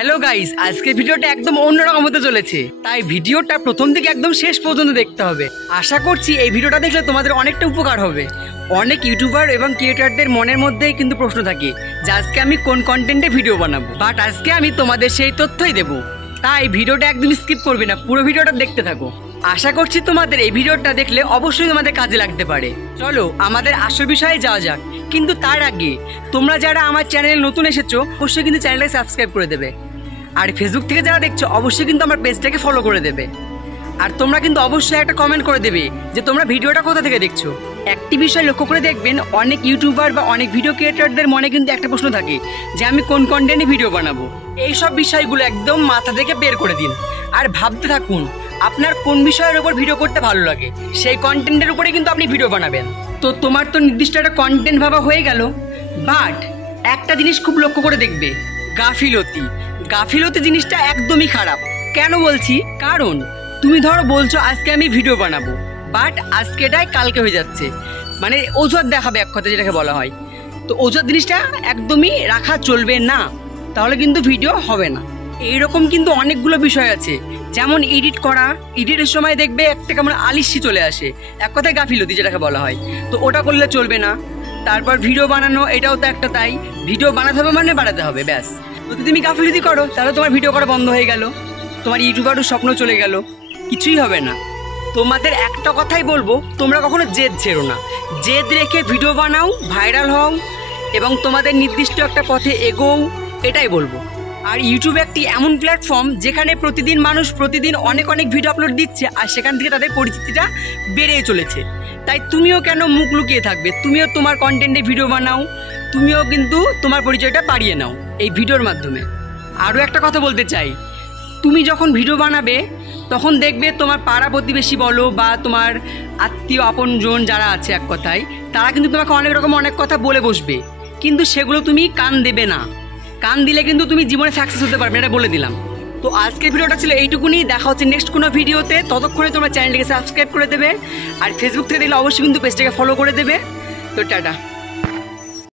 Hello guys, আজকের ভিডিওটা একদম অন্যরকম হতে চলেছে, তাই ভিডিওটা প্রথম থেকে একদম শেষ পর্যন্ত দেখতে হবে। আশা করছি এই ভিডিওটা দেখলে তোমাদের অনেকটা উপকার হবে। অনেক ইউটিউবার এবং ক্রিয়েটরদের মনের মধ্যেই কিন্তু প্রশ্ন থাকে যে আজকে আমি কোন কন্টেন্টে ভিডিও বানাবো, বাট আজকে আমি তোমাদের সেই তথ্যই দেবো। তাই ভিডিওটা একদম স্কিপ করবে না, পুরো ভিডিওটা দেখতে থাকো। আশা করছি তোমাদের এই ভিডিওটা দেখলে অবশ্যই তোমাদের কাজে লাগতে পারে। চলো আমাদের আসল বিষয়ে যাওয়া যাক, কিন্তু তার আগে তোমরা যারা আমার চ্যানেলে নতুন এসেছো অবশ্যই কিন্তু চ্যানেলটাকে সাবস্ক্রাইব করে দেবে। আর ফেসবুক থেকে যারা দেখছো অবশ্যই কিন্তু আমার পেজটাকে ফলো করে দেবে। আর তোমরা কিন্তু অবশ্যই একটা কমেন্ট করে দেবে যে তোমরা ভিডিওটা কোথা থেকে দেখছো। একটি বিষয় লক্ষ্য করে দেখবেন, অনেক ইউটিউবার বা অনেক ভিডিও ক্রিয়েটরদের মনে কিন্তু একটা প্রশ্ন থাকে যে আমি কোন কন্টেন্টে ভিডিও বানাবো। এই সব বিষয়গুলো একদম মাথা থেকে বের করে দিন আর ভাবতে থাকুন আপনার কোন বিষয়ের উপর ভিডিও করতে ভালো লাগে, সেই কন্টেন্টের উপরে কিন্তু আপনি ভিডিও বানাবেন। তো তোমার তো নির্দিষ্ট একটা কন্টেন্ট ভাবা হয়ে গেল, বাট একটা জিনিস খুব লক্ষ্য করে দেখবে, গাফিলতি। গাফিলতি জিনিসটা একদমই খারাপ। কেন বলছি? কারণ তুমি ধরো বলছো আজকে আমি ভিডিও বানাবো, বাট আজকেটাই কালকে হয়ে যাচ্ছে, মানে অজুহাত দেখাবে এক কথা যেটাকে বলা হয়। তো অজুহাত জিনিসটা একদমই রাখা চলবে না, তাহলে কিন্তু ভিডিও হবে না। এইরকম কিন্তু অনেকগুলো বিষয় আছে, যেমন এডিট করা। এডিটের সময় দেখবে একটা কেমন আলিস্যি চলে আসে, এক কথায় গাফিলতি যেটাকে বলা হয়, তো ওটা করলে চলবে না। তারপর ভিডিও বানানো, এটাও তো একটা, তাই ভিডিও বানাতে হবে মানে বানাতে হবে, ব্যাস। যদি তুমি গাফিলতি করো তাহলে তোমার ভিডিও করা বন্ধ হয়ে গেল, তোমার ইউটিউবারও স্বপ্ন চলে গেল, কিছুই হবে না। তোমাদের একটা কথাই বলবো, তোমরা কখনো জেদ ছেড়ো না। জেদ রেখে ভিডিও বানাও, ভাইরাল হও এবং তোমাদের নির্দিষ্ট একটা পথে এগোও, এটাই বলবো। আর ইউটিউব একটি এমন প্ল্যাটফর্ম যেখানে প্রতিদিন মানুষ প্রতিদিন অনেক ভিডিও আপলোড দিচ্ছে, আর সেখান থেকে তাদের পরিচিতিটা বেড়েই চলেছে। তাই তুমিও কেন মুখ লুকিয়ে থাকবে? তুমিও তোমার কন্টেন্টে ভিডিও বানাও, তুমিও কিন্তু তোমার পরিচয়টা বাড়িয়ে নাও এই ভিডিওর মাধ্যমে। আরও একটা কথা বলতে চাই, তুমি যখন ভিডিও বানাবে তখন দেখবে তোমার পাড়া প্রতিবেশী বলো বা তোমার আত্মীয় আপনজন যারা আছে, এক কথায় তারা কিন্তু তোমাকে অনেক কথা বলে বসবে, কিন্তু সেগুলো তুমি কান দেবে না। কান দিলে কিন্তু তুমি জীবনে সাকসেস হতে পারবে, এটা বলে দিলাম। তো আজকের ভিডিওটা ছিল এইটুকুনি, দেখা হচ্ছে নেক্সট কোনো ভিডিওতে। ততক্ষণে তোমরা চ্যানেলটিকে সাবস্ক্রাইব করে দেবে, আর ফেসবুক থেকে দেখলে অবশ্যই কিন্তু পেজটাকে ফলো করে দেবে। তো টাটা।